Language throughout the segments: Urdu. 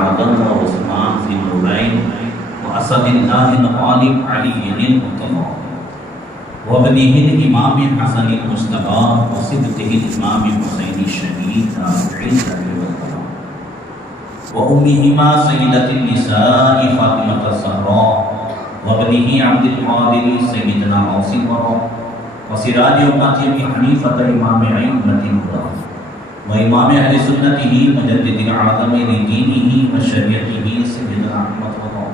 آدم وعثمان ذی النورین واسد اللہ الغالب علی المرتضی وابنہ الامام حسن المجتبی وصبتہ الامام حسین الشہید وأمهما سيدة النساء فاطمة الزهراء وابنه عبد القادر سيدنا غوث الورى وسراج أمة أبي حنيفة إمام أئمة الهدى وإمام أهل سنته مجدد العالم لدينه وشريعته سيدنا أحمد رضا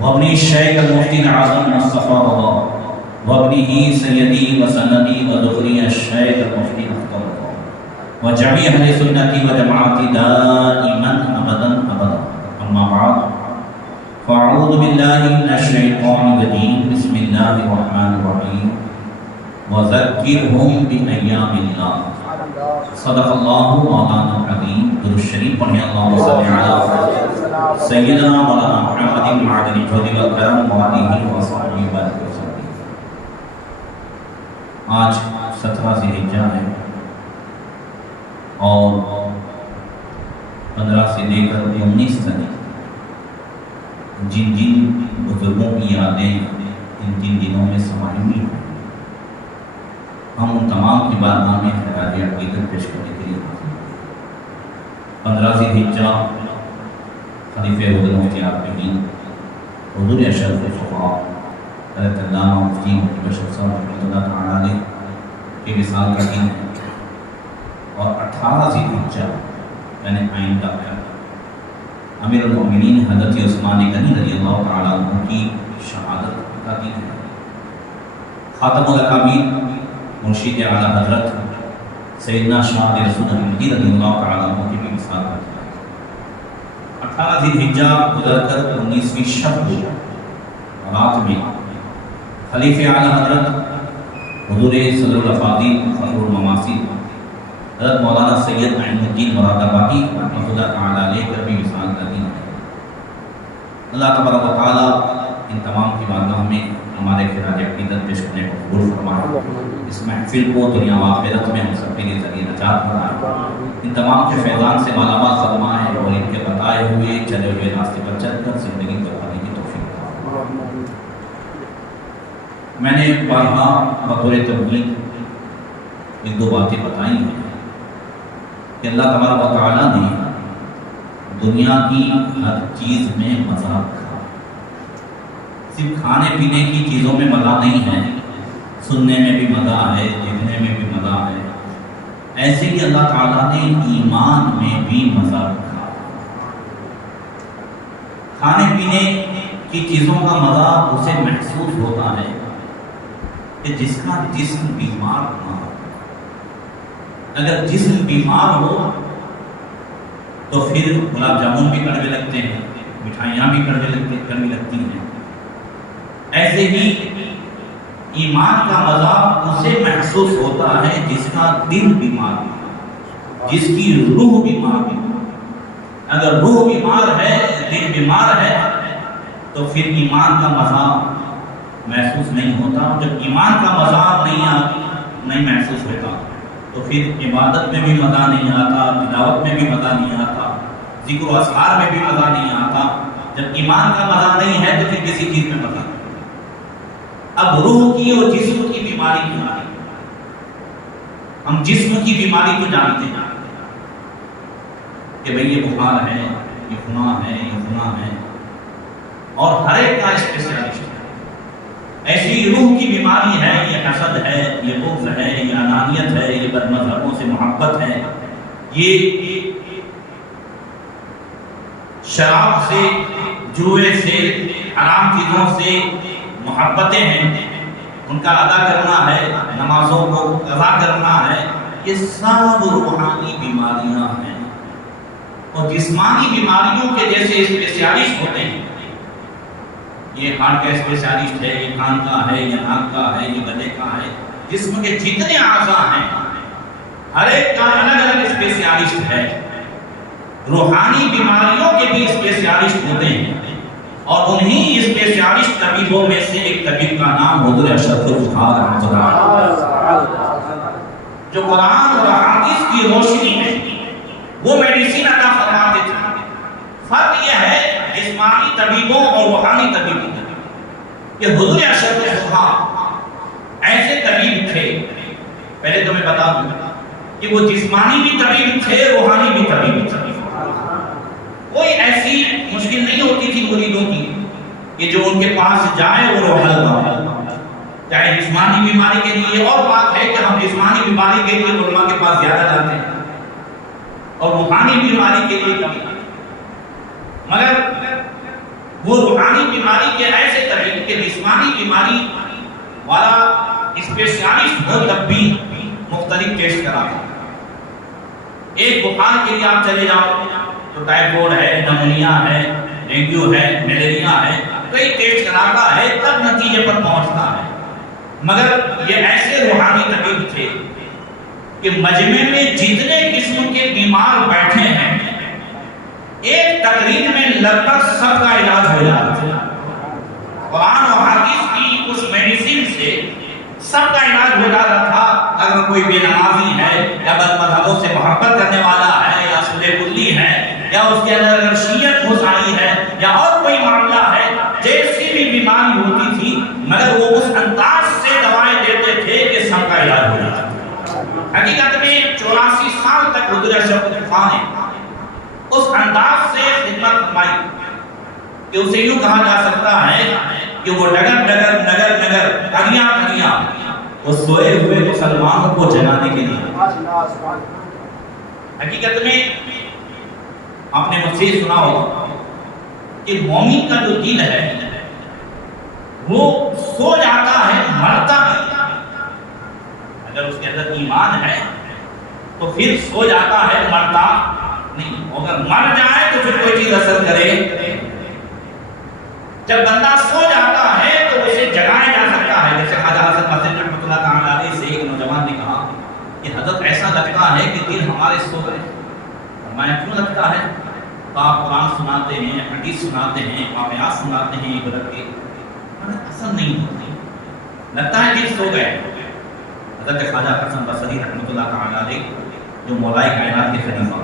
وابن الشيخ المفتي العظم مصطفى رضا وابنه سيدي وسندي ودخري الشيخ المفتي أخطر رضا وجميع أهل سنتي وجماعة دائما أبدا أبدا أما بعد فأعوذ بالله من الشيطان الرجيم بسم الله الرحمن الرحيم وذكرهم بأيام الله صدق الله مولانا العظيم درود شریف پڑھیں اللهم صل على سيدنا مولانا محمد معدن الجود والكرم وآلہ وصحبہ وسلم۔ آج 17 ذی الحجہ ہے اور 15 سے لے کر 19 تک جن جن بزرگوں کی یادیں ان 3 دنوں میں سمائی ہوئی ہیں، ہم ان تمام کی بارگاہ میں خراج عقیدت پیش کرنے کے لیے حاضر ہیں۔ 15 ذی الحجہ خلیفہ حضرت مفتی عارفین حضور اشرف الفقہاء حضرت علامہ مفتی محمد بشر صاحب رحمۃ اللہ تعالی علیہ کے وصال کا دن ہے، اور 18 ذی الحجہ یعنی آئندہ امیر المؤمنین حضرت عثمان غنی رضی اللہ تعالیٰ عنہ کی شہادت کا دن ہے۔ خاتم الاکابر مرشد اعلیٰ حضرت سیدنا شاہ رسول احمدی رضی اللہ تعالیٰ عنہ کی بھی مثال ہے۔ 18 ذی الحجہ گزر کر 19ویں شب رات میں خلیفہ اعلیٰ حضرت حضور صدر الافاضل فخر المماثل حضرت مولانا سید نعیم الدین مراد آبادی رحمۃ اللہ تعالیٰ علیہ کا بھی وصال کا دن ہے۔ اللہ تبارک و تعالیٰ ان تمام کی بارگاہ میں ہمارے خراج عقیدت پیش کرنے کو قبول فرمائے، اس محفل کو دنیا و آخرت میں ہم سب کے لیے ذریعہ نجات بنائے، ان تمام کے فیضان سے مالا مال فرمائے اور ان کے بتائے ہوئے چلے ہوئے راستے پر چل کر زندگی گزارنے کی توفیق عطا فرمائے۔ میں نے بارہا بطور تمہید 1-2 باتیں بتائی ہیں کہ اللہ تبارک و تعالیٰ نے دنیا کی ہر چیز میں مزہ رکھا، صرف کھانے پینے کی چیزوں میں مزہ نہیں ہے، سننے میں بھی مزہ ہے، دیکھنے میں بھی مزہ ہے، ایسے ہی اللہ تعالیٰ نے ایمان میں بھی مزہ رکھا۔ کھانے پینے کی چیزوں کا مزہ اسے محسوس ہوتا ہے کہ جس کا جسم بیمار نہ ہو۔ اگر جسم بیمار ہو تو پھر گلاب جامن بھی کڑوے لگتے ہیں، مٹھائیاں بھی کڑوے لگتی ہیں۔ ایسے ہی ایمان کا مزہ اسے محسوس ہوتا ہے جس کا دل بیمار ہے، جس کی روح بیمار ہے۔ اگر روح بیمار ہے، دل بیمار ہے تو پھر ایمان کا مزہ محسوس نہیں ہوتا۔ جب ایمان کا مزہ نہیں محسوس ہوتا تو پھر عبادت میں بھی مزہ نہیں آتا، تلاوت میں بھی مزہ نہیں آتا، ذکر و اذکار میں بھی مزہ نہیں آتا۔ جب ایمان کا مزہ نہیں ہے تو پھر کسی چیز میں مزہ نہیں۔ اب روح کی اور جسم کی بیماری کیا ہے؟ ہم جسم کی بیماری کو جانتے ہیں کہ بھئی یہ بخار ہے، یہ خنا ہے، یہ خنا ہے، اور ہر ایک کا اسپیشلسٹ ہے۔ ایسی روح کی بیماری ہے، یہ حسد ہے، یہ بغض ہے، یہ انانیت ہے، یہ بد مذہبوں سے محبت ہے، یہ شراب سے، جوئے سے، حرام چیزوں سے محبتیں ہیں، ان کا ادا کرنا ہے، نمازوں کو قضا کرنا ہے، یہ سب روحانی بیماریاں ہیں۔ اور جسمانی بیماریوں کے جیسے اسپیشلسٹ ہوتے ہیں، یہ ہارٹ کا اسپیشلسٹ ہے، یہ کان کا ہے، یہ ناک کا ہے، یہ گلے کا ہے، جسم کے جتنے اعضاء ہیں ہر ایک کا الگ الگ اسپیشلسٹ ہے۔ روحانی بیماریوں کے بھی اسپیشلسٹ ہوتے ہیں، اور انہی اسپیشلسٹ طبیبوں میں سے ایک طبیب کا نام حضور اشرف الفقہاء رحمۃ اللہ جو قرآن اور احادیث کی روشنی میں وہ میڈیسن عطا فرماتے تھے۔ طبیبوں اور روحانی طبیبوں کہ حضور اشرف الفقہاء ایسے طبیب تھے. پہلے تو میں بتا دوں کہ وہ جسمانی بھی طبیب تھے, روحانی بھی طبیب تھے. کوئی ایسی مشکل نہیں ہوتی تھی مریدوں کی کہ جو ان کے پاس جائے وہ حل نہ ہو. چاہے جسمانی بیماری کے لیے, اور بات ہے کہ ہم جسمانی بیماری کے لیے علماء کے پاس زیادہ جاتے ہیں اور روحانی بیماری کے لیے کم, مگر وہ روحانی بیماری کے ایسے طبیب کہ جسمانی بیماری والا اسپیشلسٹ ہو تب بھی مختلف ٹیسٹ کراتے. ایک بخار کے لیے آپ چلے جاؤ تو ٹائفائڈ ہے, نمونیا ہے, ڈینگو ہے, ملیریا ہے, کئی ٹیسٹ کراتا ہے تب نتیجے پر پہنچتا ہے. مگر یہ ایسے روحانی طبیب تھے کہ مجمع میں جتنے قسم کے بیمار بیٹھے ہیں ایک تقریر میں لگ بھگ سب کا علاج ہو جاتا ہے. قرآن اور حدیث کی اس میڈیسن سے سب کا علاج ہو جاتا تھا. اگر کوئی بے نمازی ہے یا بد مذہبوں سے محبت کرنے والا ہے یا سلے کلی ہے یا اس کے اندر اگر شیعت گھس آئی ہے یا اور کوئی معاملہ ہے, جیسی بھی بیماری ہوتی تھی مگر وہ اس انداز سے دوائیں دیتے تھے کہ سب کا علاج ہو جاتا. حقیقت میں 84 سال تک حضور اشرف الفقہاء نے اس انداز سے خدمت فرمائی کہ اسے یوں کہا جا سکتا ہے کہ وہ ڈگر ڈگر نگر نگر کھڑیاں کھڑیاں وہ سوئے ہوئے مسلمانوں کو جگانے کے لیے. حقیقت میں آپ نے مجھ سے سنا ہوگا کہ مومن کا جو دل ہے وہ سو جاتا ہے مرتا نہیں. اگر اس کے اندر ایمان ہے تو پھر سو جاتا ہے مرتا نہیں. اگر مر جائے تو پھر کوئی چیز اثر کرے. جب بندہ سو جاتا ہے تو اسے جگایا جا سکتا ہے. جیسے خواجہ حسن بصری رحمۃ اللہ تعالی علیہ سے ایک نوجوان نے کہا کہ حضرت ایسا لگتا ہے کہ دل ہمارے سو گئے. فرمایا کیوں لگتا ہے؟ تو آپ قرآن سناتے ہیں, حدیث سناتے ہیں, واقعات سناتے ہیں عبرت کے, اثر نہیں ہوتی, لگتا ہے دل سو گئے. حضرت خواجہ حسن بصری رحمۃ اللہ تعالی علیہ جو مولائے کائنات کے خلیفہ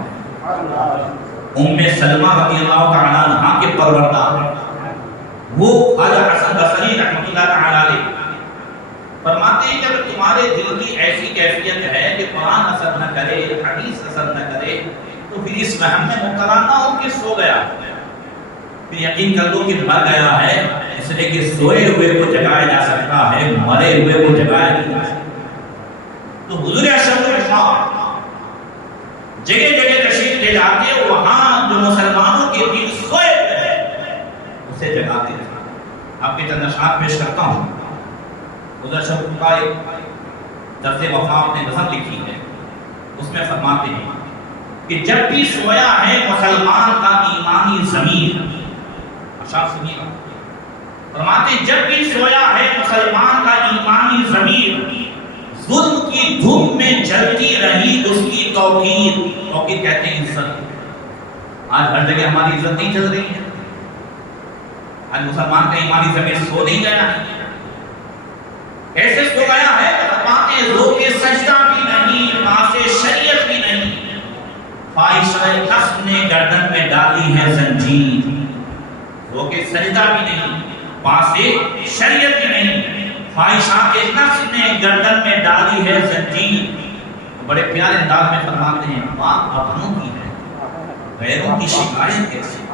ام سلمہ رضی اللہ تعالی عنہا کے پروردگار وہ خواجہ حسن بصری رحمۃ اللہ تعالی علیہ فرماتے ہیں جب تمہارے دل کی ایسی کیفیت ہے کہ قرآن اثر نہ کرے, حدیث اثر نہ کرے, تو پھر اس وہم میں مبتلا نہ ہو کہ سو گیا. پھر یقین کر لو کہ مر گیا ہے, اس لیے کہ سوئے ہوئے کو جگایا جا سکتا ہے, مرے ہوئے کو جگایا نہیں جا سکتا. تو حضور اشرف الفقہاء جگہ جگہ تشریف لے جاتے, وہاں جو مسلمانوں کے دل سوئے ہوئے اسے جگاتے رہتے. آپ کے چند اشعار پیش کرتا ہوں. حضور اشرف الفقہاء ایک درس وفا نے نظم لکھی ہے, اس میں فرماتے ہیں کہ جب بھی سویا ہے مسلمان کا ایمانی ضمیر. اشعار سنیے گا. فرماتے جب بھی سویا ہے مسلمان کا ایمانی ضمیر, ظلم کی دھوپ میں جلتی رہی اس کی توقیر. توقیر کہتے ہیں عزت. آج ہر جگہ ہماری عزت نہیں چل رہی ہے. آج مسلمان کا ایمانی ضمیر سو نہیں گیا ہے. کیسے سو گیا ہے؟ فرماتے رو کے سجدہ بھی نہیں, پاس شریعت بھی نہیں, خواہشہ نفس نے گردن میں ڈالی ہے زنجیر. رو کے سجدہ بھی نہیں, پاس شریعت بھی نہیں, خواہشات نفس نے گردن میں ڈالی ہے زنجیر. بڑے پیارے انداز میں فرماتے ہیں بات اپنوں کی ہے, غیروں کی شکایت کیسی.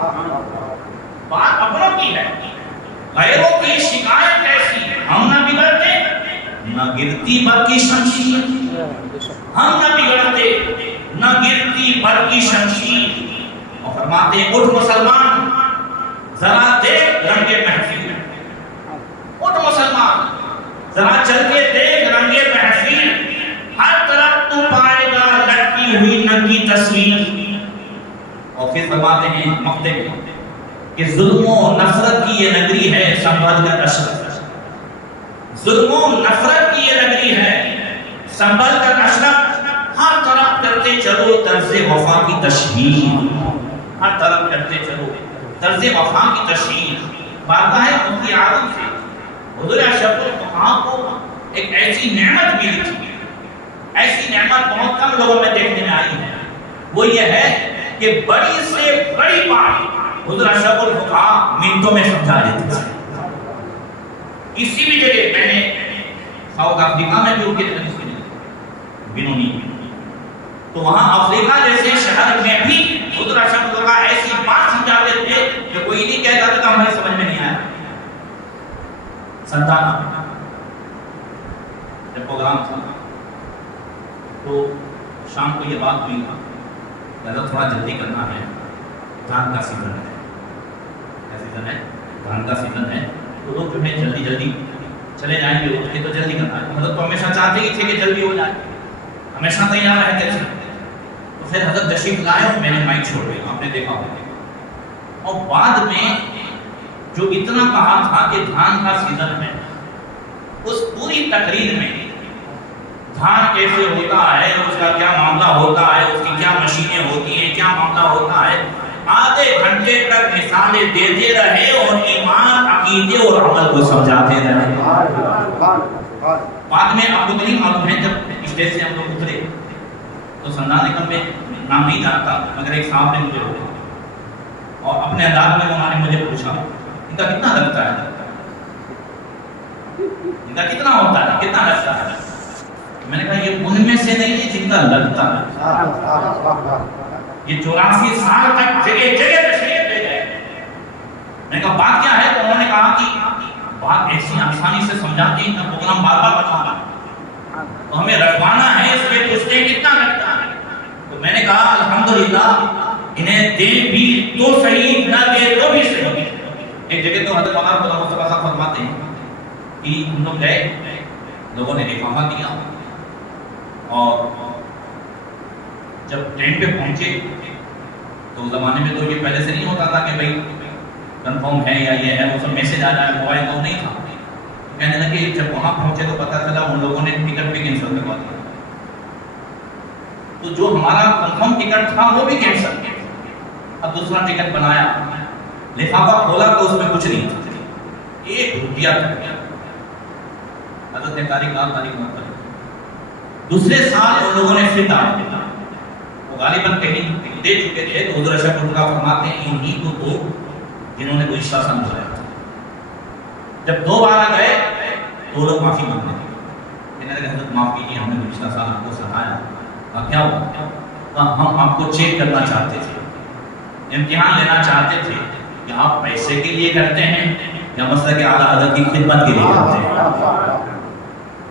بات اپنوں کی ہے, غیروں کی شکایت کیسی. ہم نہ بگڑتے نہ گرتی بر کی شمشیر, ہم نہ بگڑتے نہ گرتی بر کی شمشیر. اور فرماتے ہیں اٹھ مسلمان ذرا دیکھ رنگے محفل. اٹھ مسلمان ذرا چل کے دیکھ رنگے محفل, ہر طرف تو پائے گا لٹکی ہوئی ننگی تصویر. اور پھر فرماتے ہیں مقطع میں کہ ظلم و نفرت کی یہ نگری ہے سنبھل کر اشرف. ظلم و نفرت کی یہ نگری ہے سنبھل کر اشرف. ہر طرف کرتے چلو طرز وفا کی تشہیر, ہر طرف کرتے چلو طرز وفا کی تشہیر. بارگاہ مفتی اعظم سے حضور اشرف الفقہاء کو ایک ایسی نعمت ملی تھی, ایسی نعمت بہت کم لوگوں میں دیکھنے میں آئی ہے. وہ یہ ہے کہ بڑی سے بڑی بات حضور اشرف الفقہاء منٹوں میں سمجھا دیتے تھے. کسی بھی جگہ میں نے ساؤتھ افریقہ میں بھی ان کے حدیث سنی بنونی، تو وہاں افریقہ جیسے شہر میں بھی حضور اشرف الخلق ایسی بات سمجھاتے تھے کہ کوئی نہیں کہتا تھا کہ ہمیں سمجھ میں نہیں آیا. سنتانا جب پروگرام تھا تو شام کو یہ بات ہوئی کہ حضرت تھوڑا جلدی کرنا ہے، دھان کا سیزن ہے. کیا سیزن ہے؟ دھان کا سیزن ہے. تو لوگ جو ہے جلدی جلدی چلے جائیں گے اٹھ کے، تو جلدی کرنا ہے. حضرت تو ہمیشہ چاہتے ہی تھے کہ جلدی ہو جائے، ہمیشہ تیار رہتے تھے. تو پھر حضرت تشریف لائے اور میں نے مائک چھوڑ دیا، آپ نے دیکھا ہوگا. اور بعد میں جو اتنا کہا تھا کہ دھان کا سیزن ہے، اس پوری تقریر میں دھان کیسے ہوتا ہے، اس کا کیا معاملہ ہوتا ہے، اس کی کیا مشینیں ہوتی ہیں، کیا معاملہ ہوتا ہے، آدھے گھنٹے تک مثالیں دیتے رہے اور ایمان، عقیدے اور عمل کو سمجھاتے رہے. بعد میں آپ کو نہیں معلوم ہے، جب اسٹیج سے ہم لوگ اترے تو سندان نگم میں نام نہیں جانتا، مگر ایک صاحب نے مجھے روکا اور اپنے انداز میں انہوں نے مجھے پوچھا ان کا کتنا لگتا ہے، ان کا کتنا ہوتا ہے، کتنا لگتا ہے. میں نے کہا یہ ان میں سے نہیں ہے جتنا لگتا ہے. یہ 84 سال تک جگہ جگہ تشریف لے گئے. میں نے کہا بات کیا ہے؟ تو انہوں نے کہا کہ بات ایسی آسانی سے سمجھاتے ہیں، پروگرام بار بار بتانا تو ہمیں رکھوانا ہے، اس میں پوچھتے ہیں کتنا لگتا ہے. تو میں نے کہا الحمدللہ انہیں دے بھی تو صحیح، نہ دے تو بھی صحیح. ایک جگہ تو حضرت مولانا غلام مصطفیٰ صاحب فرماتے ہیں کہ ہم لوگ گئے، لوگوں نے لفافہ دیا اور جب ٹرین پہ پہنچے تو اس زمانے میں تو یہ پہلے سے نہیں ہوتا تھا کہ بھائی کنفرم ہے یا یہ ہے، وہ سب میسج آ جائے، موبائل تو نہیں تھا. کہنے لگے جب وہاں پہنچے تو پتہ چلا ان لوگوں نے ٹکٹ بھی کینسل کروا دیا. تو جو ہمارا کنفرم ٹکٹ تھا وہ بھی کینسل. اب دوسرا ٹکٹ بنایا، لفافہ کھولا تو اس میں کچھ نہیں تھا، 1 روپیہ تک. حضرت نے تاریخ مت. دوسرے سال ان لوگوں نے پھر دعوت دی، وہ غالباً کہیں دے چکے تھے. تو حضور اشرف الخلق فرماتے ہیں انہی کو تو جنہوں نے گزشتہ سال بلایا تھا. جب دوبارہ گئے تو لوگ معافی مانگنے لگے. کہنے لگے حضرت معاف کیجیے، ہم نے گزشتہ سال آپ کو ستایا. کیا ہوا؟ ہم آپ کو چیک کرنا چاہتے تھے، امتحان لینا چاہتے تھے کہ آپ پیسے کے لیے کرتے ہیں یا مسئلہ کے اعلیٰ حضرت کی خدمت کے لیے کرتے ہیں.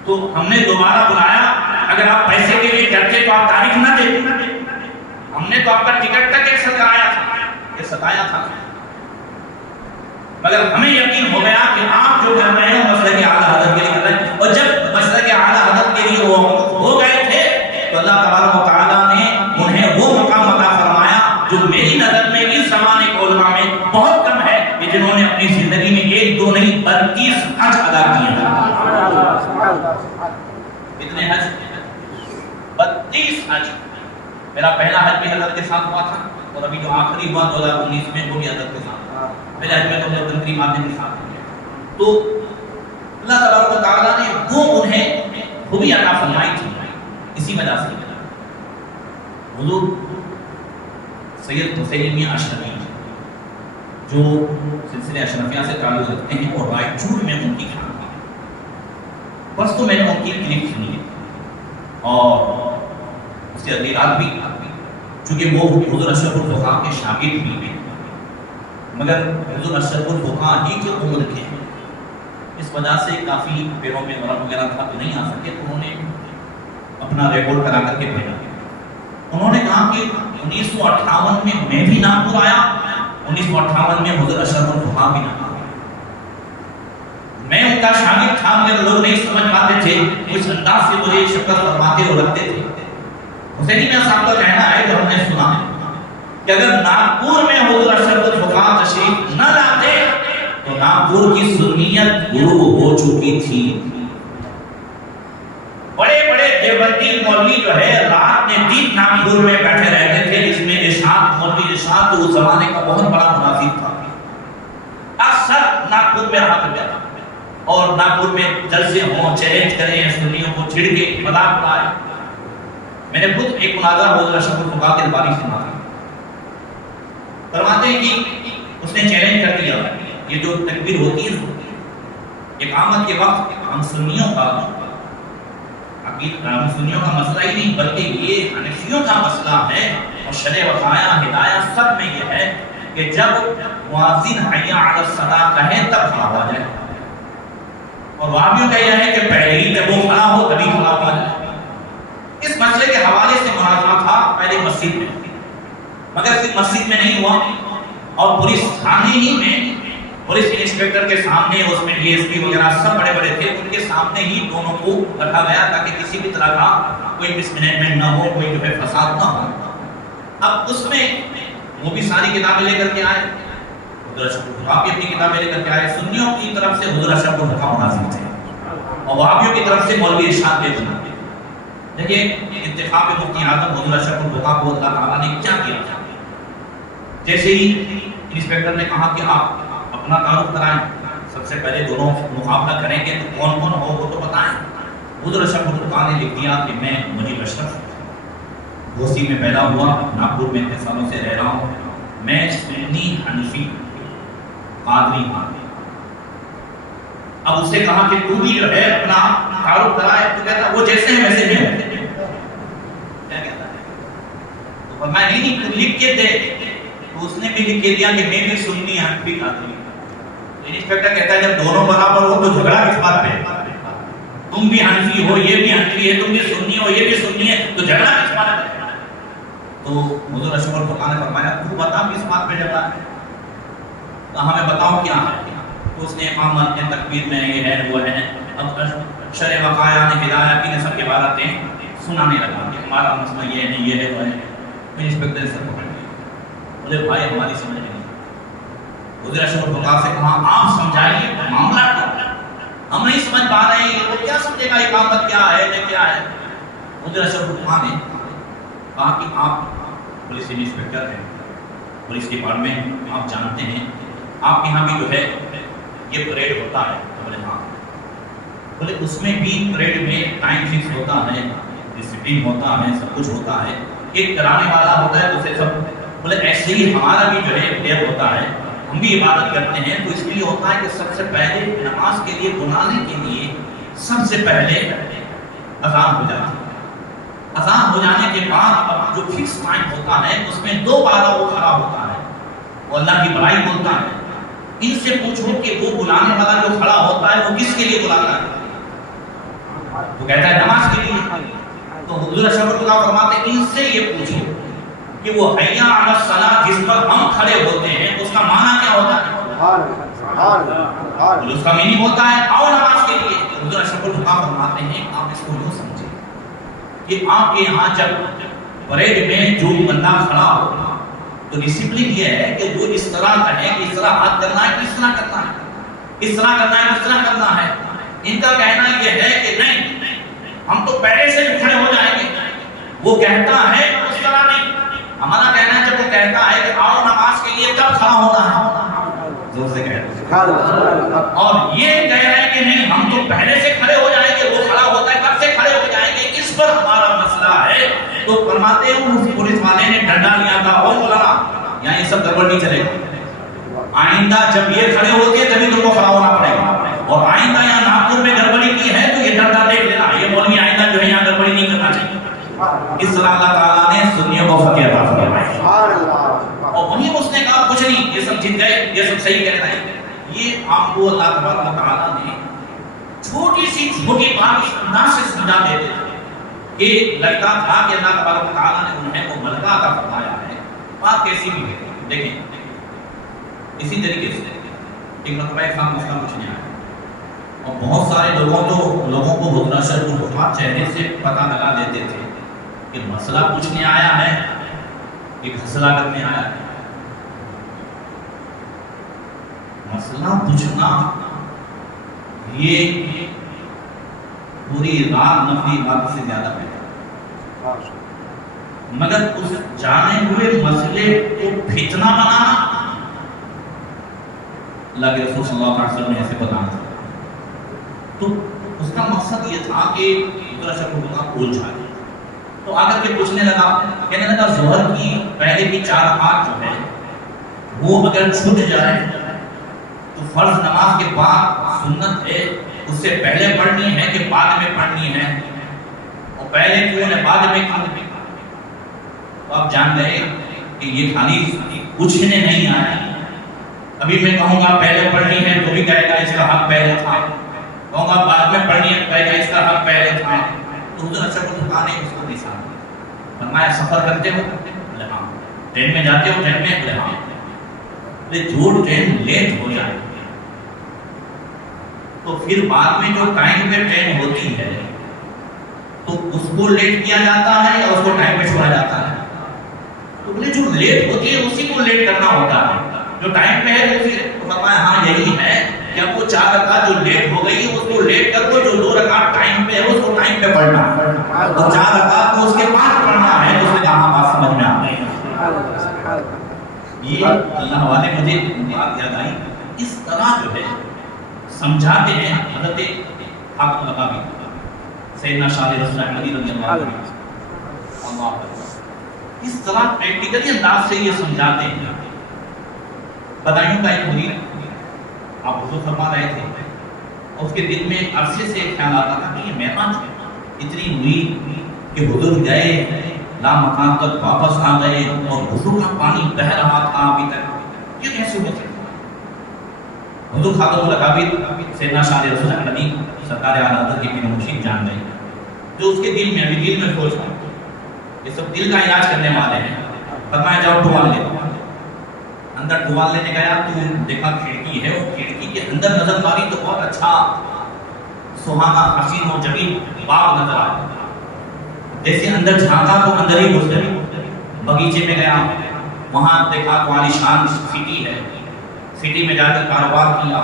تو ہم نے دوبارہ بلایا، اگر آپ پیسے کے لیے کرتے تو آپ تاریخ نہ دیتے، ہم نے تو آپ کا ٹکٹ تک ایکسل کرایا تھا، یہ ستایا تھا. مگر ہمیں یقین ہو گیا کہ آپ جو کر رہے ہیں مسئلہ کے اعلیٰ حضرت کے لیے کر رہے ہیں. اور جب مسئلہ کے اعلیٰ حضرت کے لیے وہ ہو گئے تھے تو اللہ تبارک و تعالیٰ نے انہیں وہ مقام عطا فرمایا جو میری نظر میں اس زمانے کے علماء میں بہت کم ہے کہ جنہوں نے اپنی زندگی میں 1 2 نہیں 32 حج ادا کیے ہیں. کتنے حج؟ 32 حج. میرا پہلا حج بھی حضرت کے ساتھ ہوا تھا اور ابھی جو آخری ہوا 2019 میں وہ بھی حضرت کے ساتھ. پہلے حج میں تو جب تقریب آدمی کے ساتھ ہوئے تو اللہ تبارک و تعالیٰ نے وہ انہیں خوبی عطا فرمائی تھی. اسی وجہ سے حضور سید حسین میاں اشرفی جو سلسلے اشرفیہ سے تعلق رکھتے ہیں اور رائچور میں ان کی خان ہے. بس تو میں نے ان کی کلپ سنی اور اس کے اگلی رات بھی، چونکہ وہ حضور اشرف الفقہ کے شاگرد بھی ہیں، مگر حضور اشرف الفقہ ہی کے عمر کے ہیں، اس وجہ سے کافی پیروں میں ورم وغیرہ تھا تو نہیں آ سکے. تو انہوں نے اپنا ریکارڈ کرا کر کے بھیجا. انہوں نے کہا کہ 1958 میں میں بھی ناگپور آیا، 1958 میں حضور اشرف الفقہ بھی ناگپور آیا. میں ان کا شاگرد تھا مگر لوگ نہیں سمجھ پاتے تھے، اس انداز سے مجھے شکر فرماتے اور رکھتے تھے. حسینی میاں صاحب کا کہنا ہے جو ہم نے سنا ہے کہ اگر ناگپور میں حضور اشرف الفقہ تشریف نہ لاتے تو ناگپور کی سنیت غروب ہو چکی تھی. بڑے بڑے دیوبندی مولوی جو ہے رات میں دن ناگپور میں بیٹھے رہتے تھے. اس میں ارشاد مولوی ارشاد تو اس زمانے کا بہت بڑا منافق تھا، اکثر ناگپور میں رہا کرتا تھا اور ناگپور میں جلسے ہوں، چیلنج کریں، سنیوں کو چھڑکے مذاق اڑائے. میں نے خود ایک مناظرہ حضور اشرف الفقہ کے بارے سنا. فرماتے ہیں کہ اس نے چیلنج کر دیا یہ جو تکبیر ہوتی ہے اقامت کے وقت ہم سنیوں کا مسئلہ ہی نہیں بلکہ یہ حنفیوں کا مسئلہ ہے اور شرع وقایا ہدایت سب میں یہ ہے کہ جب مؤذن حی علی الصلاۃ کہے تب کھڑا ہو جائے، اور وہابیوں کا یہ ہے کہ پہلے ہی جب وہ کھڑا ہو تبھی کھڑا ہو جائے۔ اس مسئلے کے حوالے سے مناظرہ تھا پہلے مسجد میں، مگر صرف مسجد میں نہیں ہوا اور پولیس تھانے ہی میں پولیس انسپیکٹر کے سامنے، اس میں ڈی ایس پی وغیرہ سب بڑے بڑے تھے، ان کے سامنے ہی دونوں کو رکھا گیا تاکہ کسی بھی طرح کا کوئی مس مینجمنٹ نہ ہو، کوئی جو ہے فساد نہ ہو۔ اب اس میں وہ بھی ساری کتابیں لے کر کے آئے، حضور اشرف الحق بھی اپنی کتابیں لے کر کے آئے، سنیوں کی طرف سے حضور اشرف الحق نازل تھے اور وہابیوں کی طرف سے مولوی ارشاد دیوبندی۔ دیکھیے انتخاب مفتی اعظم حضور اشرف الحق کو اللہ تعالیٰ نے کیا کیا تھا۔ جیسے ہی انسپیکٹر نے کہا کہ آپ اپنا تعارف کرائیں، سب سے پہلے دونوں مقابلہ کریں گے تو کون کون ہو وہ تو بتائیں۔ حضور اشرف الحق نے لکھ دیا کہ میں منیب اشرف گھوسی میں پیدا ہوا، ناگپور میں اتنے سالوں سے رہ رہا ہوں، میں سنی حنفی قادری ہوں۔ اب اس سے کہا کہ تو بھی جو ہے اپنا تعارف کرائے، تو کہتا وہ جیسے ہیں ویسے ہیں، کیا کہتا ہے؟ تو فرمایا نہیں تو لکھ کے دے، تو اس نے بھی لکھ کے دیا کہ میں بھی سنی حنفی قادری ہوں۔ انسپیکٹر کہتا ہے جب دونوں برابر ہو تو جھگڑا کس بات پہ؟ تم بھی حنفی ہو، یہ بھی حنفی ہے، تم بھی سنی ہو، یہ بھی سنی ہے، تو جھگڑا کس بات پہ؟ تو حضور اشرف الحق نے فرمایا تو بتا کس بات پہ جھگڑا ہے، کہا میں بتاؤں کیا ہے؟ تو اس نے اقامت میں تکبیر میں یہ ہے وہ ہے، اب شرع وقایا نے ہدایت کی نے سب کے عبارتیں سنانے لگا کہ ہمارا مسئلہ یہ ہے، یہ ہے وہ ہے۔ انسپیکٹر نے سر پکڑ لیا، بولے بھائی ہماری سمجھ میں نہیں۔ حضور اشرف الحق سے کہا آپ سمجھائیے معاملہ کیا، ہم نہیں سمجھ پا رہے ہیں، وہ کیا سمجھے گا اقامت کیا ہے یہ کیا ہے؟ حضور اشرف الحق نے کہا کہ آپ پولیس انسپیکٹر ہیں، پولیس ڈپارٹمنٹ آپ جانتے ہیں، آپ یہاں بھی جو ہے یہ پریڈ ہوتا ہے۔ بولے ہاں، بولے اس میں بھی پریڈ میں ٹائم فکس ہوتا ہے، ڈسپلن ہوتا ہے، سب کچھ ہوتا ہے، ایک کرانے والا ہوتا ہے دوسرے سب۔ بولے ایسے ہی ہمارا بھی جو ہے پریڈ ہوتا ہے، ہم بھی عبادت کرتے ہیں، تو اس لیے ہوتا ہے کہ سب سے پہلے نماز کے لیے بلانے کے لیے سب سے پہلے اذان ہو جاتی ہے، اذان ہو جانے کے بعد اب جو فکس ٹائم ہوتا ہے اس میں دو بار وہ کھڑا ہوتا ہے، وہ اللہ کی بڑائی بولتا ہے۔ ان سے پوچھو کہ وہ بلانے والا جو کھڑا ہوتا ہے وہ کس کے لیے بلاتا ہے؟ وہ کہتا ہے نماز کے لیے۔ تو حضور اشرف الحق فرماتے ہیں ان سے یہ پوچھو کہ وہ حی علی الصلاۃ جس پر ہم کھڑے ہوتے ہیں اس کا معنی کیا ہوتا ہے؟ اس کا میننگ ہوتا ہے آؤ نماز کے لیے۔ حضور اشرف الحق فرماتے ہیں آپ اس کو یوں سمجھیں کہ آپ کے یہاں جب پریڈ میں جو بندہ کھڑا ہو تو ڈسپلن یہ ہے کہ وہ اس طرح کہے کہ اس طرح ہاتھ کرنا ہے، اس طرح کرنا ہے، اس طرح کرنا ہے، اس طرح کرنا ہے۔ ان کا کہنا یہ ہے کہ نہیں ہم تو پہلے سے کھڑے ہو جائیں گے، وہ کہتا ہے اس طرح نہیں، ہمارا کہنا ہے جب وہ کہتا ہے کہ آؤ نماز کے لیے تب کھڑا ہونا ہے، زور سے کہتا ہے، اور یہ کہہ رہے ہیں کہ نہیں ہم تو پہلے سے کھڑے ہو جائیں گے، وہ کھڑا ہوتا ہے کب سے کھڑے ہو جائیں گے، اس پر ہمارا مسئلہ ہے۔ تو فرماتے ہیں اس پولیس والے نے ڈنڈا لیا تھا اور بولا یہاں یہ سب گڑبڑ نہیں چلے گا، آئندہ جب یہ کھڑے ہوتے ہیں تبھی تم کو کھڑا ہونا پڑے گا، اور آئندہ یہاں ناگپور میں گڑبڑی کی ہے تو یہ ڈنڈا دیکھ لینا، یہ مولوی آئندہ جو ہے یہاں گڑبڑی نہیں کرنا چاہیے۔ اس طرح اللہ تعالیٰ نے سنیوں کو فتح عطا فرمائی، اور وہیں اس نے کہا کچھ نہیں یہ سب جیت گئے، یہ سب صحیح کہہ رہے ہیں۔ یہ آپ کو اللہ تبارک و تعالیٰ نے چھوٹی سی چھوٹی بات اس انداز سے سمجھا دیتے تھے کہ لگتا تھا کہ اللہ تبارک و تعالیٰ نے انہیں کو ملکہ عطا فرمایا ہے۔ بات کیسی بھی ہے دیکھیں، اسی طریقے سے ایک مرتبہ ایک خان مسئلہ پوچھنے آیا اور بہت سارے لوگوں کو حضور اشرف الحق چہرے سے پتہ لگا دیتے تھے کہ مسئلہ پوچھنے آیا ہے کہ فیصلہ کرنے آیا ہے۔ مسئلہ پوچھنا یہ پوری رات نفلی عبادت سے زیادہ بہتر، مگر اس جانے ہوئے مسئلے کو فتنہ بنانا اللہ کے رسول صلی اللہ علیہ وسلم نے ایسے بتانا تھا، تو اس کا مقصد یہ تھا کہ حضور اشرف الحق کو الجھائے۔ تو آ کر کے پوچھنے لگا، کہنے لگا ظہر کی پہلے کی 4 رکعت جو ہے وہ اگر چھوٹ جائے تو فرض نماز کے بعد سنت ہے اس سے پہلے پڑھنی ہے کہ بعد میں پڑھنی ہے؟ اور پہلے کیوں نے بعد میں کیوں؟ تو آپ جان گئے کہ یہ حدیث پوچھنے نہیں آیا. ابھی میں کہوں گا پہلے پڑھنی ہے تو بھی کہے گا اس کا حق پہلے تھا، کہوں گا بعد میں پڑھنی ہے تو کہے گا اس کا حق پہلے تھا. تو حضور اشرف الخلق نے اس کو نشان فرمایا سفر کرتے ہو؟ بولے ہاں. ٹرین میں جاتے ہو؟ ٹرین میں؟ بولے ہاں. جو ٹرین لیٹ ہو جائے تو پھر بعد میں جو ٹائم پہ ٹرین ہوتی ہے تو اس کو لیٹ کیا جاتا ہے یا اس کو ٹائم پہ چھوڑا جاتا ہے؟ تو بولے جو لیٹ ہوتی ہے اسی کو لیٹ کرنا ہوتا ہے، جو ٹائم پہ ہے اسی. تو فرمایا ہاں یہی ہے کہ اب وہ 4 رکعت جو لیٹ ہو گئی اس کو لیٹ کر دو، جو 2 رکعت ٹائم پہ ہے اس کو ٹائم پہ پڑھنا ہے، تو 4 رکعت کو اس کے بعد پڑھنا ہے. تو اس نے کہا بات سمجھ میں آ گئی. یہ اللہ والے مجھے بات یاد آئی. اس طرح جو ہے سمجھاتے ہیں حضرت حق لگا بھی سیدنا شاہ رسول احمدی رضی اللہ عنہ اس طرح پریکٹیکلی انداز سے یہ سمجھاتے ہیں. بدایوں کا ایک مرید آپ حضور فرما رہے تھے اور اس کے دل میں عرصے سے خیال آتا تھا کہ یہ معراج اتنی ہوئی کہ حضور گئے لامکان تک واپس آ گئے اور حضور کا پانی بہ رہا تھا ابھی تک، یہ کیسے ہو سکتا؟ حضور خاتم الاکابر سیدنا شاہ رسول احمدی سرکار اعلیٰ حضرت کے پیر مرشد جان گئے جو اس کے دل میں ابھی دل میں سوچ رہا یہ سب دل کا علاج کرنے والے ہیں. فرمایا جاؤ ٹوال لے. اندر ٹوال لینے گیا تو دیکھا کھڑکی ہے، وہ کھڑکی کے اندر نظر ماری تو بہت اچھا سہانا حسین و جمیل باغ نظر آیا. جیسے اندر جھانکا تو اندر ہی گھس گئے. بغیچے میں گیا وہاں دیکھا تو عالیشان سٹی ہے، سٹی میں جا کر کاروبار کیا،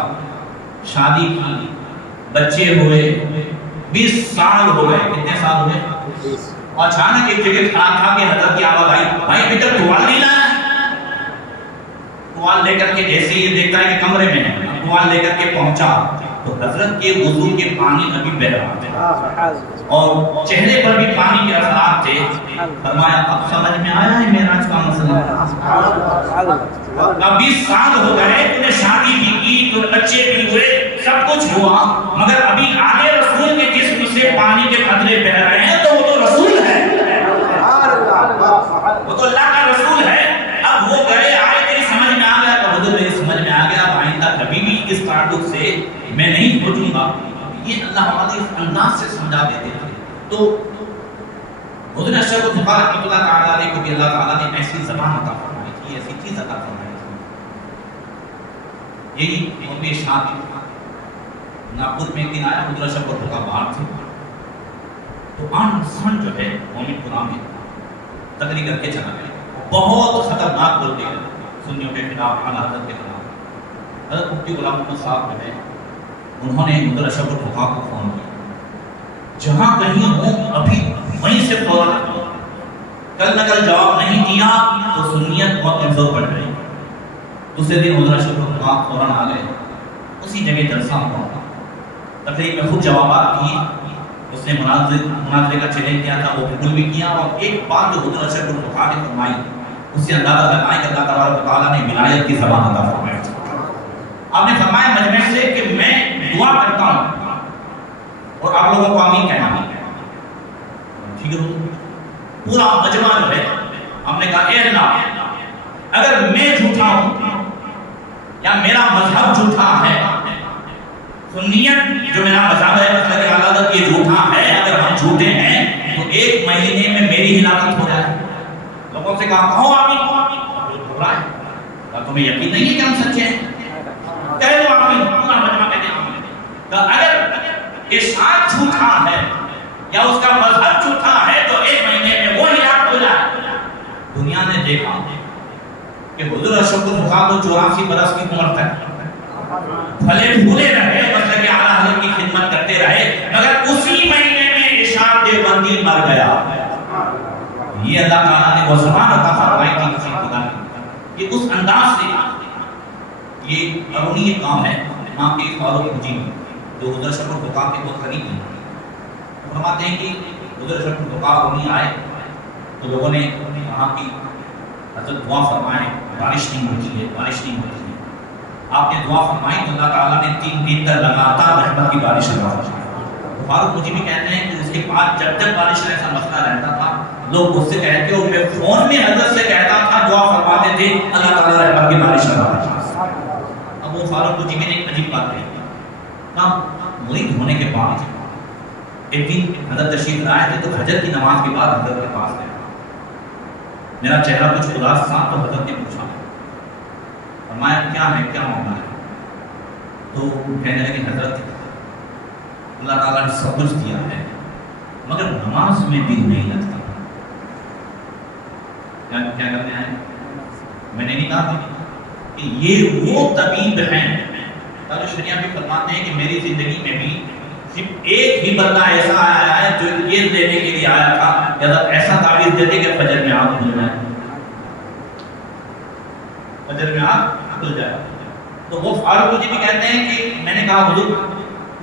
شادی کی، بچے ہوئے. 20 سال ہو گئے. کتنے سال ہوئے؟ اور اچانک ایک جگہ کھڑا تھا کہ حضرت کی آواز آئی بھائی ابھی تک ٹوال نہیں لایا. ٹوال لے کر کے جیسے یہ دیکھتا ہے کہ کمرے میں ہے، ٹوال لے کر کے پہنچا تو حضرت کے وضو کے پانی ابھی بہ رہا تھا اور چہرے پر بھی پانی کے اثرات تھے. فرمایا اب سمجھ میں آیا ہے معراج کا مسئلہ. 20 سال ہو گئے، تو نے شادی بھی کی، تو بچے بھی ہوئے، سب کچھ ہوا، مگر ابھی آگے رسول کے جسم سے پانی کے قطرے بہ رہے ہیں تو وہ تو رسول ہے، وہ تو اللہ کا رسول ہے. اب وہ گئے آئے تیری سمجھ میں آ گیا تو حضور میری سمجھ میں آ گیا، آئندہ کبھی بھی اس تعلق سے میں نہیں سوچوں گا. یہ اللہ والے اس انداز سے سمجھا دیتے تھے. تو حضور اشرف الخلق رحمۃ اللہ تعالیٰ علیہ کو بھی اللہ تعالیٰ نے ایسی زبان عطا فرمائی تھی، ایسی چیز عطا فرمائی تھی. یہی مولوی شاہ ناگپور میں ایک دن آیا، حضور اشرف الخلق باہر تھے تو آن سان جو ہے مومن قرآن میں تقریر کر کے چلا گیا. بہت خطرناک بولتے ہیں سنیوں کے خلاف، اعلیٰ حضرت کے خلاف. حضرت مفتی غلام محمد صاحب جو ہے انہوں نے حضور اشرف الخلق کو فون کیا، جہاں کہیں ہوں ابھی وہیں سے فوراً. کل نہ کل جواب نہیں دیا تو سنیت بہت کمزور پڑ گئی. دوسرے دن حضور اشرف الخلق فوراً آ گئے، اسی جگہ جلسہ ہوا. تقریب میں خود جوابات کیے، اس نے مناظرے کا چیلنج کیا تھا وہ قبول بھی کیا. اور ایک بات جو حضور اشرف الخلق نے فرمائی اس سے اندازہ لگائیں کہ اللہ تبارک و تعالیٰ نے ولایت کی زبان عطا فرمائی. آپ نے فرمایا مجمع سے کہ میں دعا کرتا ہوں اور آپ لوگوں کو آمین کہنا. ٹھیک ہے، پورا مجمع جو ہے ہم نے کہا اے اللہ اگر میں جھوٹا ہوں یا میرا مذہب جھوٹا ہے، سنیت جو میرا مذہب ہے مسلک اعلیٰ حضرت یہ جھوٹا ہے، اگر ہم جھوٹے ہیں تو 1 مہینے میں میری ہلاکت ہو جائے. لوگوں سے کہا کہو آمین. تمہیں یقین نہیں ہے کہ ہم سچے ہیں؟ کہہ دو آمین. پورا مجمع کہتے ہیں آمین. اگر ارشاد جھوٹا ہے یا اس کا مذہب جھوٹا ہے تو 1 مہینے میں وہ ہلاک ہو جائے. دنیا نے دیکھا کہ حضور اشرف الخلق 84 برس کی عمر تک پھلے پھولے رہے، مسلک اعلیٰ حضرت کی خدمت کرتے رہے، مگر اسی مہینے میں ارشاد دیوبندی مر گیا. یہ اللہ تعالیٰ نے وہ زبان عطا فرمائی تھی کسی خدا کی کہ اس انداز سے یہ ارونی کام ہے. امام کے فاروق جی جو حضور اشرف الخلق کے بہت قریب ہیں فرماتے ہیں کہ حضور اشرف الخلق ارونی آئے تو لوگوں نے کہا کہ حضرت دعا فرمائے، بارش نہیں ہوتی ہے، بارش نہیں ہوتی ہے. آپ نے دعا فرمائی تو اللہ تعالیٰ نے 3 دن تک لگاتار رحمت کی بارش لگا. فاروق مجھے بھی کہتے ہیں کہ اس کے بعد جب جب بارش کا ایسا مسئلہ رہتا تھا لوگ مجھ سے کہتے ہو میں فون میں حضرت سے کہتا تھا دعا فرماتے تھے اللہ تعالیٰ رحمت کی بارش لگا. اب وہ فاروق مجھے میں نے ایک عجیب بات کہی نا مرید ہونے کے بعد ایک دن حضرت تشریف لائے تھے تو فجر کی نماز کے بعد حضرت کے پاس گیا. میرا چہرہ کچھ اداس تھا تو حضرت نے پوچھا فرمایا کیا ہے کیا معاملہ ہے. تو کہنے لگے حضرت اللہ تعالیٰ نے سب کچھ دیا ہے مگر نماز میں دل نہیں لگتا. کیا کرتے ہیں میں نے نہیں کہا کہ یہ وہ طبیب ہیں. تاج شریعہ بھی فرماتے ہیں کہ میری زندگی میں بھی صرف ایک ہی بندہ ایسا آیا ہے جو یہ دینے کے لیے آیا تھا کہ اگر ایسا تعبیر دیتے کہ فجر میں آپ کھل جائیں فجر میں آپ کھل جائیں. تو وہ فاروق مجھے بھی کہتے ہیں کہ میں نے کہا حضور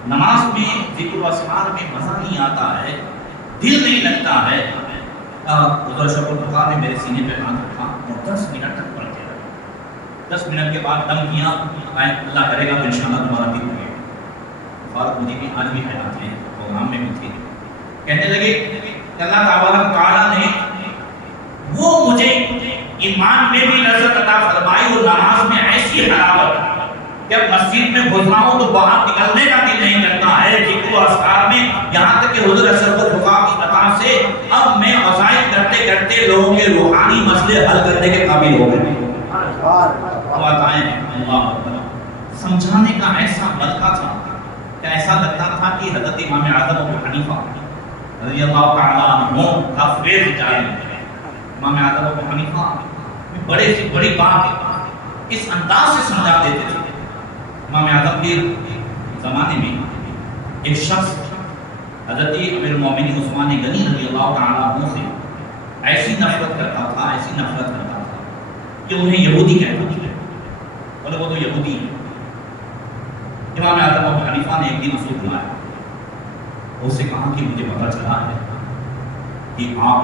نماز میں ذکر و اسرار میں مزہ نہیں آتا ہے دل نہیں لگتا ہے. حضور شکر الفقار نے میرے سینے پہ ہاتھ رکھا اور 10 منٹ تک پڑھتے رہے. 10 منٹ کے بعد دم کیا اللہ کرے گا تو انشاءاللہ تمہارا دل ہوگا. فاروق مجھے بھی آج بھی حیات ہیں پروگرام میں بھی تھے کہنے لگے کہ اللہ تعالیٰ نے وہ مجھے ایمان میں بھی لذت عطا فرمائی اور نماز میں ایسی حلاوت جب مسجد میں گھس رہا ہوں تو باہر نکلنے کا دل نہیں کرتا ہے. ذکر و اذکار میں یہاں تک کہ حضور اشرف الخلق کی عطا سے اب میں وظائف کرتے کرتے لوگوں کے روحانی مسئلے حل کرنے کے قابل ہو گئے. سمجھانے کا ایسا ملکہ تھا کہ ایسا لگتا تھا کہ حضرت امام اعظم ابو حنیفہ رضی اللہ تعالیٰ عنہ کا فیض جاری ہے. امام اعظم ابو حنیفہ بڑے سے بڑی بات اس انداز سے سمجھا دیتے تھے. امام اعظم کے زمانے میں ایک شخص حضرت امیر المومنین عثمان غنی رضی اللہ تعالیٰ عنہ سے ایسی نفرت کرتا تھا کہ انہیں یہودی کہتا تھا. بولے وہ تو یہودی ہے. امام اعظم ابو حنیفہ نے ایک دن اسے بلایا اس سے کہا کہ مجھے پتہ چلا ہے کہ آپ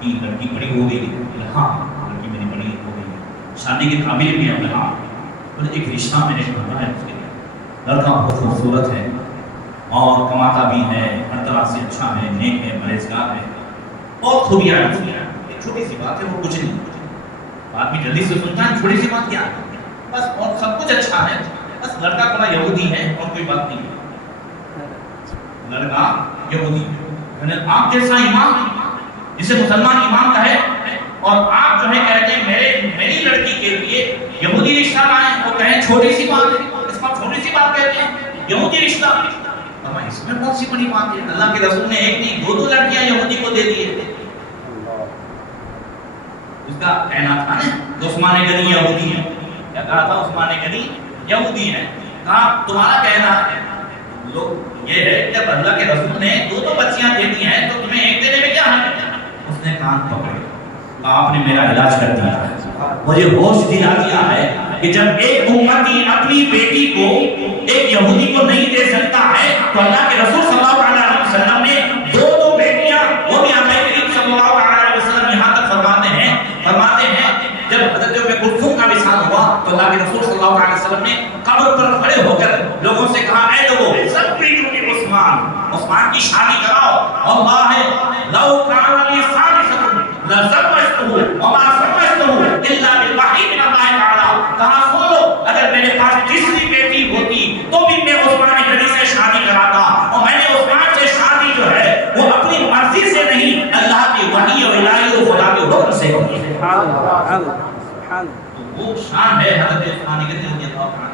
کی لڑکی بڑی ہو گئی ہے. ہاں لڑکی میری بڑی ہو گئی ہے شادی کے قابل بھی ہے. ہاں ایک رشتہ میں نے ڈھونڈا ہے اس کے لیے. لڑکا بہت خوبصورت ہے اور کماتا بھی ہے ہر طرح سے اچھا ہے نیک ہے پرہیزگار ہے اور خوبیاں ہیں. ایک چھوٹی سی بات ہے وہ کچھ نہیں آدمی جلدی سے سنتا ہے چھوٹی سی بات کیا ہے بس اور سب کچھ اچھا ہے بس لڑکا تھوڑا یہودی ہے اور کوئی بات نہیں ہے. لڑکا یہودی ہے. آپ جیسا امام جسے مسلمان امام کہے اور آپ جو ہے کہتے ہیں میری لڑکی کے لیے یہودی رشتہ لائیں وہ کہیں چھوٹی سی بات ہے اس پر چھوٹی سی بات کہتے ہیں یہودی رشتہ. اس میں بہت سی بڑی بات ہے. اللہ کے رسول نے ایک نہیں 2 لڑکیاں یہودی کو دے دی ہے. اس کا کہنا تھا نا عثمان غنی یہودی ہے. کیا کہا تھا عثمان غنی یہودی ہے. کہا تمہارا کہنا لوگ یہ ہے کہ جب اللہ کے رسول نے 2 بچیاں دے دی ہیں تو تمہیں ایک دینے میں کیا ہے. اس نے کان پکڑے آپ نے میرا علاج کر دیا. مجھے ہوش دلا دیا ہے کہ جب ایک امتی اپنی بیٹی کو ایک یہودی کو نہیں دے سکتا ہے تو اللہ کے رسول صلی اللہ علیہ وسلم نے 2 بیٹیاں وہ بھی آقا کریم صلی اللہ علیہ وسلم یہاں تک فرماتے ہیں جب حضرت ام کلثوم کا وصال ہوا تو اللہ کے رسول صلی اللہ علیہ وسلم نے قبر پر کھڑے ہو کر لوگوں سے کہا اے لوگوں سب بیٹوں کی عثمان کی شادی کراؤ. اللہ ہے لو کان لی ثالثۃ لزوجتہ وما سمجتہ الا بالوحی من اللہ تعالی. کہا سن لو اگر میرے پاس تیسری بیٹی ہوتی تو بھی میں عثمان غنی سے شادی کراتا اور میں نے عثمان سے شادی جو ہے وہ اپنی مرضی سے نہیں اللہ کی وحی اور الہی اور خدا کے حکم سے کی ہے. تو وہ شان ہے حضرت عثمان غنی رضی اللہ عنہ.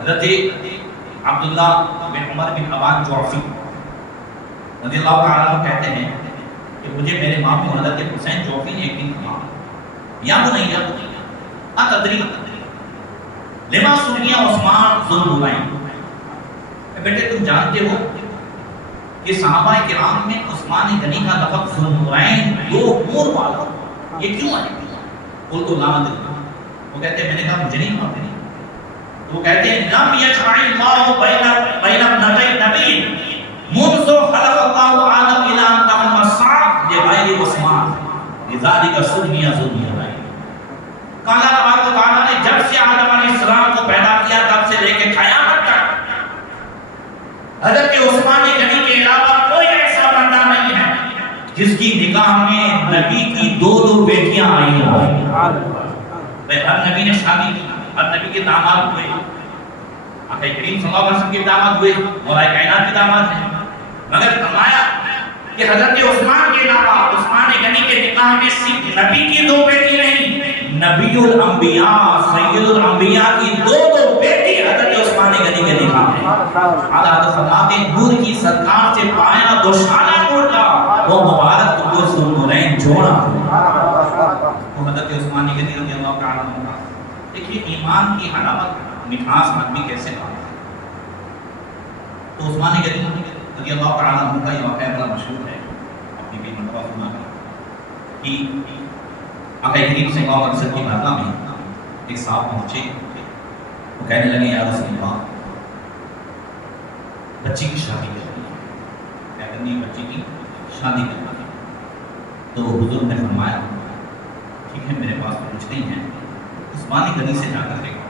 حضرت عبداللہ بن عمر بن ابان جعفی رضی اللہ تعالیٰ عنہ کہتے ہیں کہ مجھے میرے ماموں حضرت حسین جعفی نے ایک دن کہا یا بنیا اتدری لما سنیا عثمان ذو نورین. بیٹے تم جانتے ہو کہ صحابہ کرام میں عثمان غنی کا لقب ذو نورین 2 نور والا یہ کیوں ہے؟ قلت لا ادری. وہ کہتے ہیں میں نے کہا مجھے نہیں معلوم. وہ کہتے ہیں لم یجمع اللہ بین ابنتي نبی منذ خلق الله آدم الى ان تم الساعه لغیر عثمان لذلك سمي ذو نورین. اللہ تبارک و تعالیٰ نے جب سے آدم علیہ السلام کو نبی کی دو دو بیٹیاں آئی ہیں. ہر نبی نے شادی کی، ہر نبی کے داماد ہوئے، آقا کریم صلی اللہ علیہ وسلم کے داماد ہوئے، مولا کائنات کے داماد ہیں. مگر فرمایا کہ حضرت عثمان کے علاوہ عثمان غنی کے نکاح میں صرف نبی کی دو بیٹی نہیں، نبی الانبیاء سید الانبیاء کی دو دو بیٹی حضرت عثمان غنی کے نکاح میں. اعلیٰ فرماتے ہیں نور کی سرکار سے پایا دوشانہ نور کا وہ مبارک قدوس نورین جوڑا. وہ حضرت عثمان غنی رضی اللہ تعالیٰ عنہ. دیکھیے ایمان کی حلاوت مٹھاس آدمی کیسے پاتا ہے. تو عثمان غنی رضی اللہ تعالیٰ عنہ کا یہ واقعہ بڑا مشہور ہے، اپنی بھی مرتبہ سنا ہے کہ آقا کریم صلی اللہ علیہ وسلم کی بارگاہ میں ایک صاحب پہنچے. وہ کہنے لگے یا رسول اللہ بچی کی شادی کرنی ہے. کیا کرنی ہے؟ بچی کی شادی کرنی ہے. تو حضور نے فرمایا ٹھیک ہے میرے پاس کچھ نہیں ہے، عثمان غنی سے جا کر دیکھو،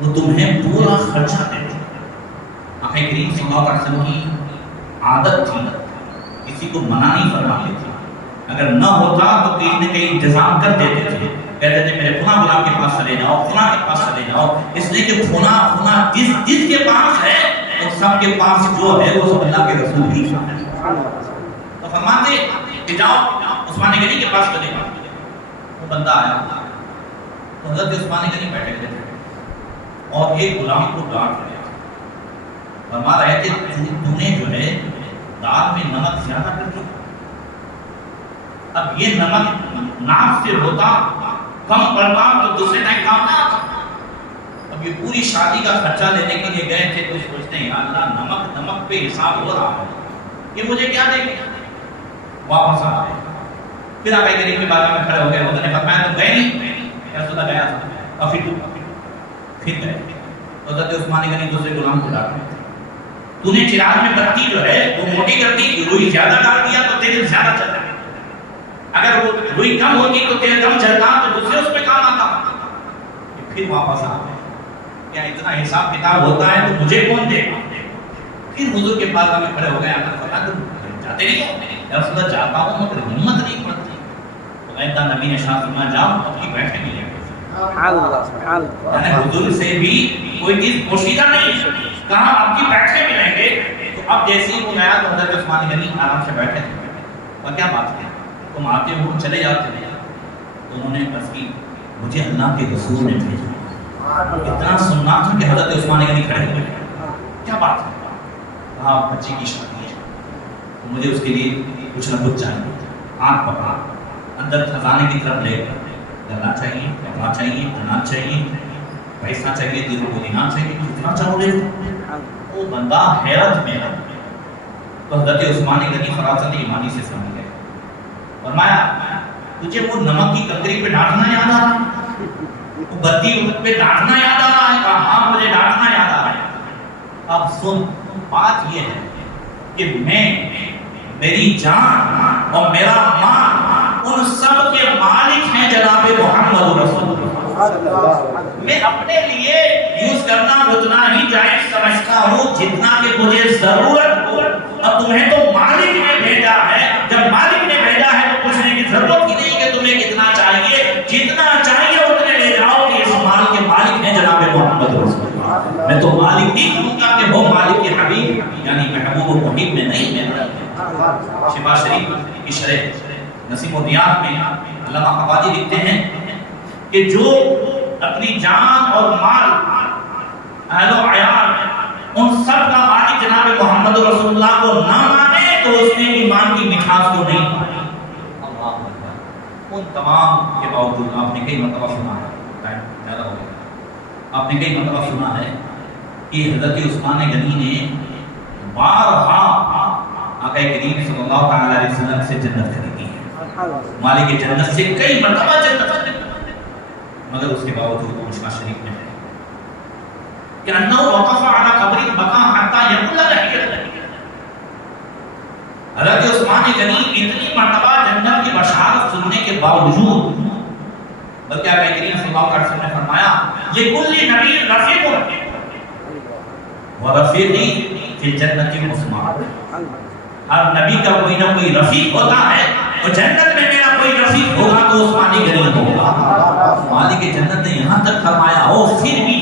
وہ تمہیں پورا خرچہ دے دے. آقا کریم صلی اللہ علیہ وسلم کی عادت تھی کسی کو منع نہیں فرماتے تھے، اگر نہ ہوتا تو کہیں نہ کہیں انتظام کر دیتے تھے. کہتے تھے میرے فلاں غلام کے پاس چلے جاؤ، فلاں کے پاس چلے جاؤ، اس لیے کہ فلاں جس کے پاس ہے وہ سب کے پاس جو ہے وہ سب اللہ کے رسول ہی ہے. تو فرماتے کہ جاؤ عثمان غنی کے پاس چلے جاؤ. وہ بندہ آیا تو حضرت عثمان غنی بیٹھے ہوئے تھے اور ایک غلام کو ڈانٹ رہے فرما رہے کہ تو نے جو ہے دال میں نمک زیادہ کر دیا. اب یہ نمک ناف سے ہوتا کم پڑتا تو دوسرے ٹائم کام نہ آتا. اب یہ پوری شادی کا خرچہ لینے کے لیے گئے تھے تو سوچتے ہیں اللہ نمک پہ حساب ہو رہا ہے، یہ مجھے کیا دے گا. واپس آ گئے. پھر آقا کریم کے بارے میں کھڑے ہو گئے. انہوں نے فرمایا تم گئے نہیں؟ رسول اللہ گیا تھا. اور پھر گئے. حضرت عثمان غنی دوسرے غلام کو ڈانٹ رہے تھے تو نے چراغ میں بتی جو ہے وہ موٹی کر دی، روئی زیادہ ڈال دیا تو تیل زیادہ چلتا. اگر وہ روئی کم ہوتی تو تیل کم چلتا تو دوسرے اس پہ کام آتا. پھر واپس آ گئے. کیا اتنا حساب کتاب ہوتا ہے تو مجھے کون دے گا. پھر حضور کے پاس میں کھڑے ہو گئے. آپ نے فرمایا جاتے نہیں ہو؟ یا رسول اللہ جاتا ہوں مگر ہمت نہیں پڑتی. تو ایسا نبی نے شاہ فرمایا جاؤ اپنی بیٹھے ملے گا. یعنی حضور سے بھی کوئی چیز پوشیدہ نہیں. کہاں آپ کی بیٹھے ملیں گے. تو اب جیسے وہ گیا تو حضرت عثمان غنی آرام سے بیٹھے تھے. اور کیا بات ہے تم آتے ہو چلے جاتے ہیں. تو انہوں نے بس کی مجھے اللہ کے رسول نے بھیجا. اتنا سننا تھا کہ حضرت عثمان غنی کھڑے ہوئے. کیا بات ہے؟ کہا بچی کی شادی ہے تو مجھے اس کے لیے کچھ نہ کچھ چاہیے. آنکھ پکڑا اندر خزانے کی طرف لے گلا چاہیے، کپڑا چاہیے، اناج چاہیے، پیسہ چاہیے، دل کو دینا چاہیے، کتنا چاہو لے. وہ بندہ حیرت میں ہے. تو حضرت عثمان غنی فراست ایمانی سے سمجھ گئے. فرمایا تجھے وہ نمک کی کنکری پہ ڈانٹنا یاد آ رہا ہے، وہ بتی پہ ڈانٹنا یاد آ رہا ہے. کہا ہاں مجھے ڈانٹنا یاد آ رہا ہے. اب سن بات یہ ہے کہ میری جان اور میرا مال ان سب کے مالک ہیں جناب محمد رسول اللہ. میں اپنے لیے یوز کرنا اتنا ہی جائز سمجھتا ہوں جتنا کہ مجھے ضرورت ہو. اور تمہیں تو مالک نے بھیجا ہے. جب مالک نے بھیجا ہے تو پوچھنے کی ضرورت ہی نہیں کہ تمہیں کتنا چاہیے. جتنا چاہیے اتنے لے جاؤ کہ اس مال کے مالک ہیں جناب محمد رسول اللہ. میں تو مالک نہیں کہوں گا کہ وہ مالک کے حبیب یعنی محبوب و محب میں نہیں ہے. شفا شریف کی شرح نسیم الریاض میں علامہ حوادی لکھتے ہیں کہ جو اپنی جان اور مال اہل و عیال ان سب کا مالک جناب محمد رسول اللہ کو نہ مانے تو اس نے ایمان کی مٹھاس کو نہیں پائی. اللہ اکبر. ان تمام کے باوجود آپ نے کئی مرتبہ سنا ہے، زیادہ ہو گیا، آپ نے کئی مرتبہ سنا ہے کہ حضرت عثمان غنی نے بارہا آقا کریم صلی اللہ تعالی علیہ وسلم سے جنت خریدی ہے. مالک جنت سے کئی مرتبہ جنت خریدی، مگر اس کے باوجود مشکا شریف میں ہے کہ انہو وقف علی قبر بقا حتی یقول لحیت. حضرت عثمان غنی اتنی مرتبہ جنت کی بشارت سننے کے باوجود بلکہ آقا کریم صلی اللہ علیہ وسلم نے فرمایا لکل نبی رفیق ورفیقی فی الجنت مسمار. ہر نبی کا کوئی نہ کوئی رفیق ہوتا ہے اور جنت میں میرا کوئی نصیب ہوگا تو عثمانی غریب ہوگا. مالک جنت نے یہاں تک فرمایا اور پھر بھی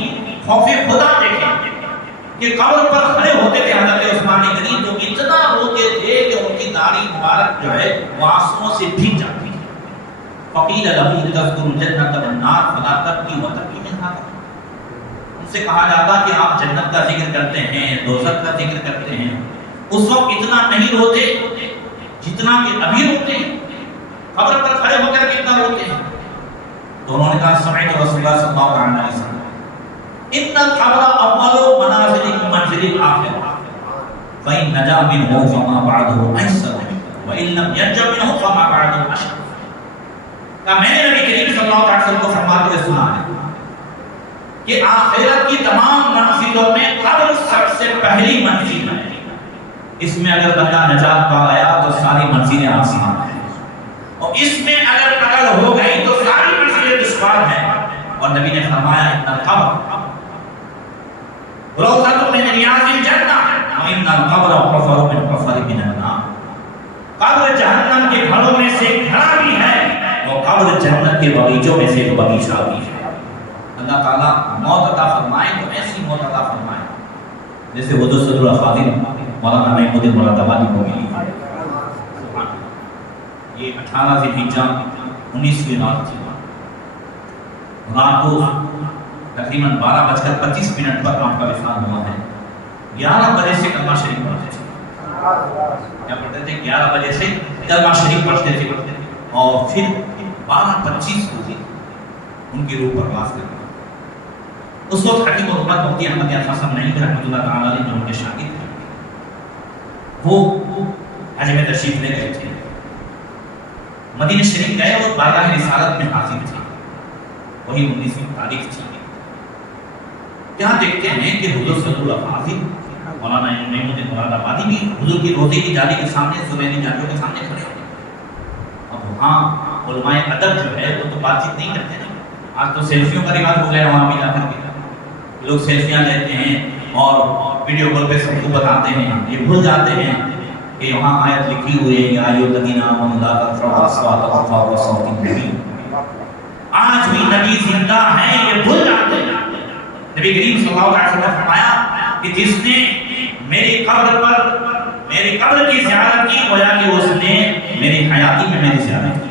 خوف خدا دیکھیں کہ قبر پر کھڑے ہوتے تھے حضرت عثمانی غریب، تو اتنا روتے تھے کہ ان کی داڑھی مبارک جو ہے وہ آنسوؤں سے بھیگ جاتی ہے. فقیل له تذکر الجنت والنار فلا تبکی وتبکی منها. ان سے کہا جاتا کہ آپ جنت کا ذکر کرتے ہیں، دوزخ کا ذکر کرتے ہیں، اس وقت اتنا نہیں روتے جتنا کہ ابھی روتے ہیں، قبر پر کھڑے ہو کر کتنا روتے ہیں. تو انہوں نے کہا سمعت رسول اللہ صلی اللہ علیہ وسلم ان القبر اول منازل منزل الاخرہ فإن نجا منه فما بعده أيسر وإن لم ينج منه فما بعده أشد. کہ میں نے نبی کریم صلی اللہ علیہ وسلم کو فرماتے ہوئے سنا ہے کہ آخرت کی تمام منزلوں میں قبر سب سے پہلی منزل ہے. اس میں اگر بندہ نجات پا گیا تو ساری منزلیں آسان ہیں، اور اس میں اگر پکڑ ہو گئی تو ساری منزلیں دشوار ہیں. اور نبی نے فرمایا ان القبر روضۃ من ریاض الجنہ وان القبر حفر من حفر من النار. قبر جہنم کے گھروں میں سے گھڑا بھی ہے اور قبر جنت کے باغیچوں میں سے ایک باغیچہ بھی ہے. اللہ تعالیٰ موت عطا فرمائے تو ایسی موت عطا فرمائے جیسے حضور صلی اللہ علیہ وسلم مولانا محمود الدین مرادآبادی کو ملی. یہ 18 ذی الحجہ 19ویں رات تھی. رات کو تقریباً 12:25 پر آپ کا وفات ہوا ہے. 11 بجے سے کلمہ شریف پڑھتے تھے. کیا پڑھتے تھے؟ 11 بجے سے کلمہ شریف پڑھتے تھے اور پھر 12:25 کو ان کی روح پرواز کرتی. اس وقت حکیم الامت مفتی احمد یار حسن نعیم رحمۃ اللہ تعالی علیہ جو ان کے شاگرد تھے وہ حج میں تشریف لے گئے تھے. مدینہ شریف گئے اور بارگاہ رسالت میں حاضر تھے. وہی 19ویں تاریخ تھی. یہاں دیکھتے ہیں کہ حضور صلی اللہ علیہ وسلم مولانا محمود الدین مرادآبادی بھی حضور کی روزے کی جالی کے سامنے زبینی جالیوں کے سامنے کھڑے ہوئے. اب وہاں علماء ادب جو ہے وہ تو بات چیت نہیں کرتے نا. آج تو سیلفیوں کا رواج ہو گیا. وہاں بھی جا کر کے لوگ سیلفیاں لیتے ہیں اور ویڈیو کال پہ سب کو بتاتے ہیں. یہ بھول جاتے ہیں کہ وہاں آیت لکھی ہوئی ہے یا ایھا الذین آمنوا لا ترفعوا اصواتکم فوق صوت النبی. آج بھی نبی زندہ ہیں، یہ بھول جاتے ہیں. نبی کریم صلی اللہ علیہ وسلم نے فرمایا کہ جس نے میری قبر کی زیارت کی گویا کہ اس نے میری حیاتی میں میری زیارت کی.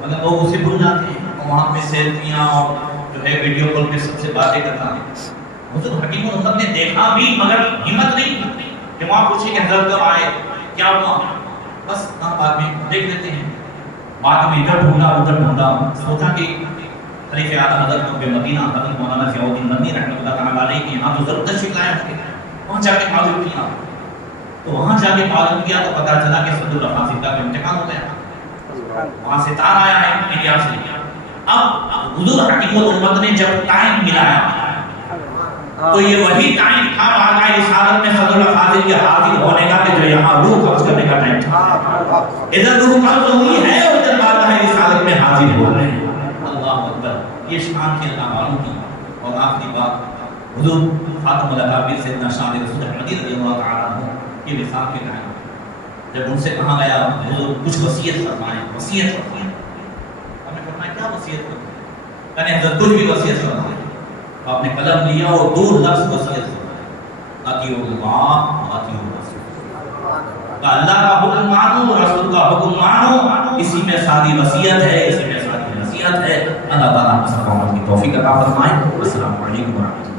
مگر لوگ اسے بھول جاتے ہیں. وہاں پہ سیلفیاں اور جو ہے ویڈیو کال پہ سب سے باتیں کرتا ہے. حضور حکیم الامت نے دیکھا بھی مگر ہمت نہیں کہ وہاں پوچھے کہ حضرت کب آئے، کیا ہوا. بس بعد میں دیکھ لیتے ہیں. بعد میں ادھر ڈھونڈا سوچا کہ خلیفہ اعظم حضرت نبی مدینہ حضرت مولانا ضیاء الدین مدنی رحمۃ اللہ تعالی علیہ کے یہاں تو ضرور تشریف لائے ہوں گے. وہاں جا کے معلوم کیا تو وہاں جا کے معلوم کیا تو پتہ چلا کہ صدر الحاصل کا انتقال ہو گیا. وہاں سے تار آیا ہے انڈیا سے. اب حضور حکیم الامت نے جب ٹائم ملایا تو یہ وہی ٹائم تھا بارگاہ رسالت میں صدر الحاصل کے حاضر ہونے کا کہ جو یہاں روح قبض کرنے کا ٹائم تھا. ادھر روح قبض ہوئی ہے اور ادھر بارگاہ رسالت میں حاضر ہو رہے ہیں. اللہ اکبر. یہ شان کے اللہ والوں کی. اور آخری بات حضور خاتم الاکابر سیدنا شاہ رسول احمدی رضی اللہ تعالیٰ عنہ کی وفات کے ٹائم جب ان سے کہا گیا حضور کچھ وصیت فرمائیں. وصیت فرمائیں. ہم نے فرمایا کیا وصیت فرمائیں؟ کہنے حضرت کچھ بھی وصیت فرمائیں. آپ نے قلم لیا اور 2 لفظ وصیت فرمائے. اطیعوا اللہ واطیعوا الرسول. اللہ کا حکم مانو، رسول کا حکم مانو. اسی میں ساری وصیت ہے، اسی میں ساری نصیحت ہے. اللہ تعالیٰ ہم سب کو عمل کی توفیق عطا فرمائے. السلام علیکم ورحمۃ اللہ.